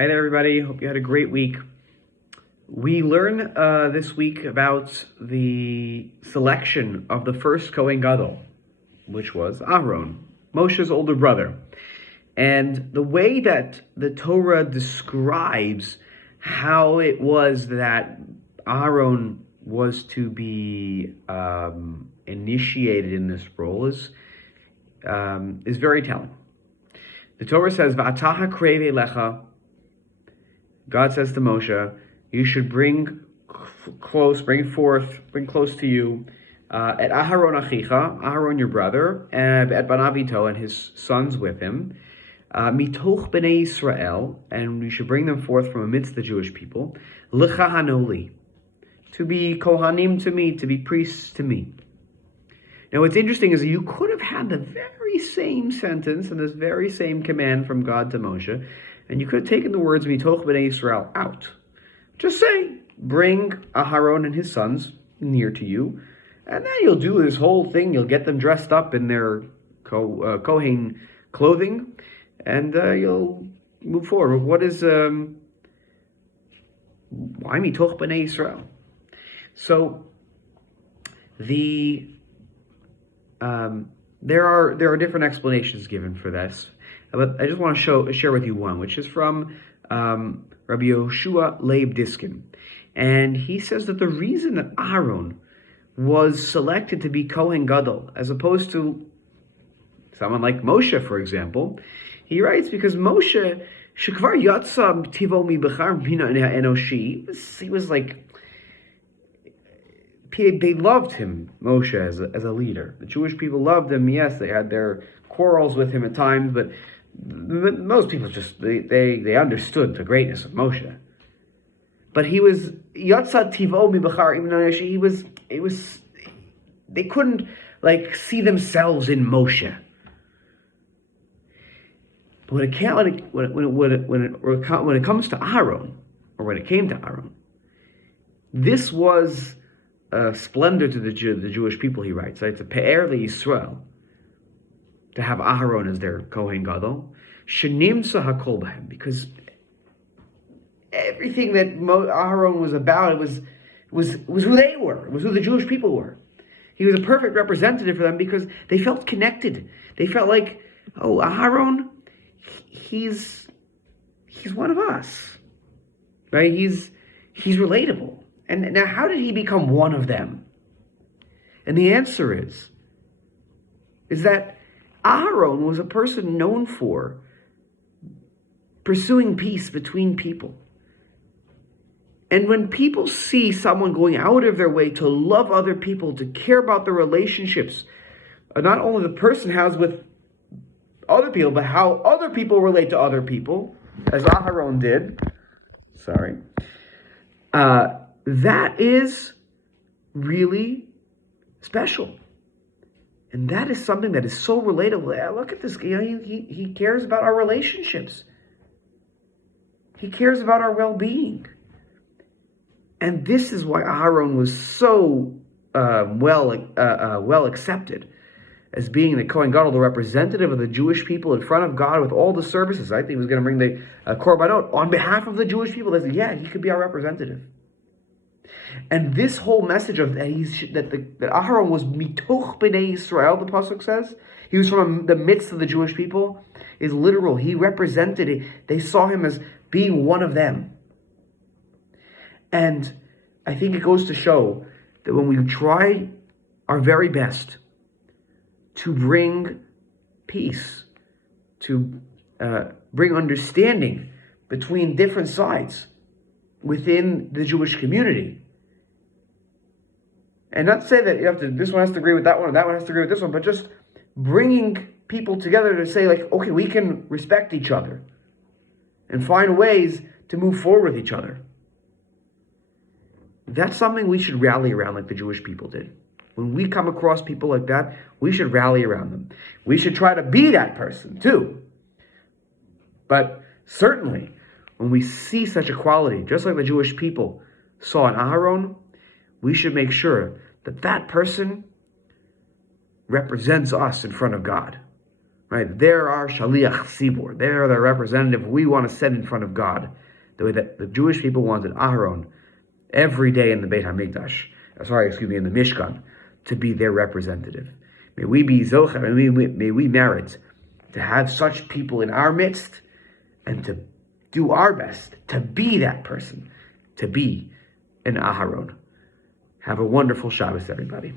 Hi there, everybody. Hope you had a great week. We learn this week about the selection of the first Kohen Gadol, which was Aaron, Moshe's older brother. And the way that the Torah describes how it was that Aaron was to be initiated in this role is very telling. The Torah says, "Va'ataha kreve lecha." God says to Moshe, you should bring close to you at Aharon Achicha, Aharon your brother, and at Banavito and his sons with him, Mitoch Bnei Israel, and you should bring them forth from amidst the Jewish people, Lecha Hanoli, to be Kohanim to me, to be priests to me. Now what's interesting is that you could have had the very same sentence and this very same command from God to Moshe, and you could have taken the words Mitoch Bnei Israel out. Just say, bring Aharon and his sons near to you, and then you'll do this whole thing. You'll get them dressed up in their Kohen clothing, and you'll move forward. What is, why Mitoch Bnei Israel? So, there are different explanations given for this. But I just want to share with you one, which is from Rabbi Yehoshua Leib Diskin. And he says that the reason that Aaron was selected to be Kohen Gadol, as opposed to someone like Moshe, for example, he writes, because Moshe, Shekvar Yatsa Tivo Mi Bechar Bina Enoshi, he was like, they loved him, Moshe, as a leader. The Jewish people loved him. Yes, they had their quarrels with him at times, but most people just they understood the greatness of Moshe. But he was Yatzad Tivo Mi Bechar. He was they couldn't see themselves in Moshe. But when it comes to Aaron, or when it came to Aaron, this was a splendor to the Jewish people. He writes, right? It's a pe'er leYisrael to have Aharon as their Kohen Gadol, shenimsa hakol b'hem, because everything that Aharon was about, it was who they were. It was who the Jewish people were. He was a perfect representative for them because they felt connected. They felt like, oh, Aharon, he's one of us, right? He's relatable. And now, how did he become one of them? And the answer is that Aaron was a person known for pursuing peace between people. And when people see someone going out of their way to love other people, to care about the relationships, not only the person has with other people, but how other people relate to other people, as Aaron did, that is really special. And that is something that is so relatable. Look at this guy. He cares about our relationships. He cares about our well-being. And this is why Aaron was so well accepted as being the Kohen Gadol, the representative of the Jewish people in front of God with all the services. I think he was going to bring the korbanot on behalf of the Jewish people. They said, yeah, he could be our representative. And this whole message of that Aharon was mitoch bnei Israel, the pasuk says, he was from the midst of the Jewish people, is literal. He represented it. They saw him as being one of them. And I think it goes to show that when we try our very best to bring peace, to bring understanding between different sides within the Jewish community, and not say that this one has to agree with that one, and that one has to agree with this one, but just bringing people together to say, okay, we can respect each other and find ways to move forward with each other. That's something we should rally around like the Jewish people did. When we come across people like that, we should rally around them. We should try to be that person too. But certainly, when we see such a quality, just like the Jewish people saw in Aharon, we should make sure that that person represents us in front of God. Right? They're our shaliach tzibur. They're the representative we want to set in front of God, the way that the Jewish people wanted Aharon every day in the Beit HaMikdash, in the Mishkan, to be their representative. May we be zocher, may we merit to have such people in our midst and to do our best to be that person, to be an Aharon. Have a wonderful Shabbos, everybody.